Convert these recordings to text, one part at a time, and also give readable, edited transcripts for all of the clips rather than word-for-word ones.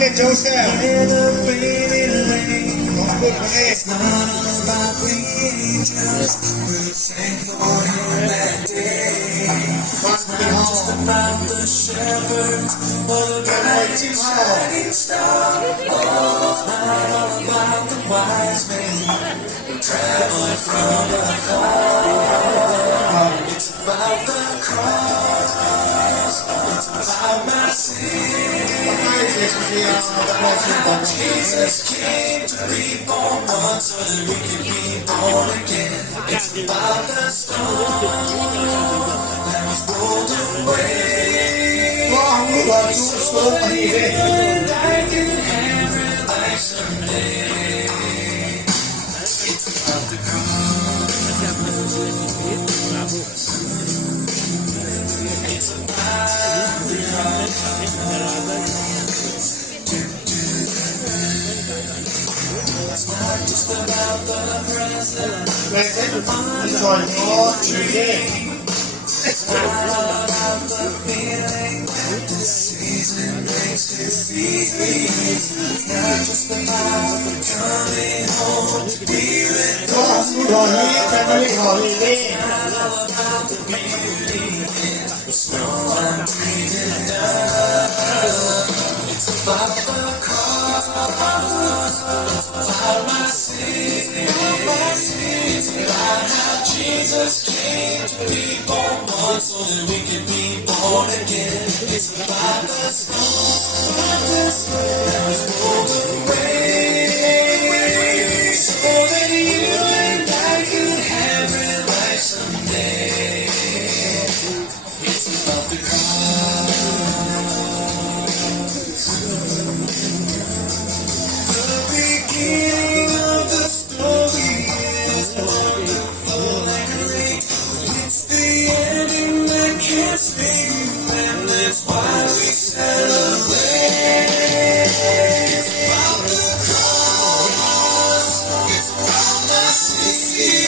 David Joseph. Không good for me. About the shepherds, or the mighty shining star. Oh, not about the wise men who traveled from afar. It's about the cross. It's about my sin. Jesus came to be born once so that we can be born again. It's about the storm that was rolled away. So that you and I can have real life someday. It's about the cross. It's about the cross. It's not just about the present. It's about the feeling that the season brings to see. It's not just about coming home to be with God. It's not about the beauty in the snow I'm dreaming of. It's about the cross. It's about my sin. It's about how Jesus came to be born once so that we can be born again. It's about the storm that was rolled away, so that you and I could have real life someday. It's about the cross. The beginning of the story is wonderful and great. It's the ending that can't stay, and that's why we celebrate. It's about the cross. It's about my sin.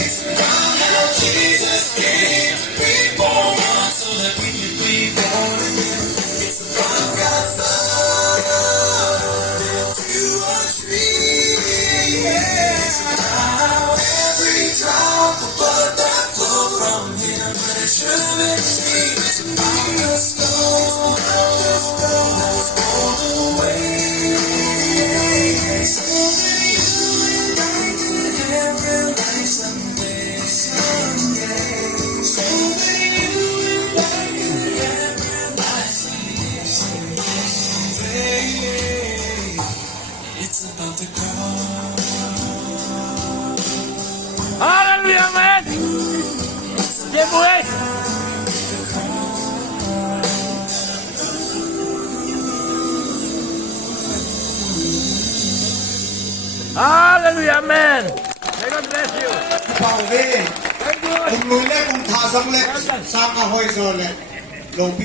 It's about how Jesus came to be born once so that we can be born again. It's about God's love built to a tree. It's about every drop of blood that flowed from Him, but it should have been seen. It's about the stone that was rolled away, so that you and I could have real life someday. So that you and I could have real life someday. It's about the cross. Hallelujah, man! Give away! Hallelujah, man! May God bless you! Bảo vệ. Cùng núi lệ cùng thả sông lệ. Sang cả hồi rồi lệ. Lồng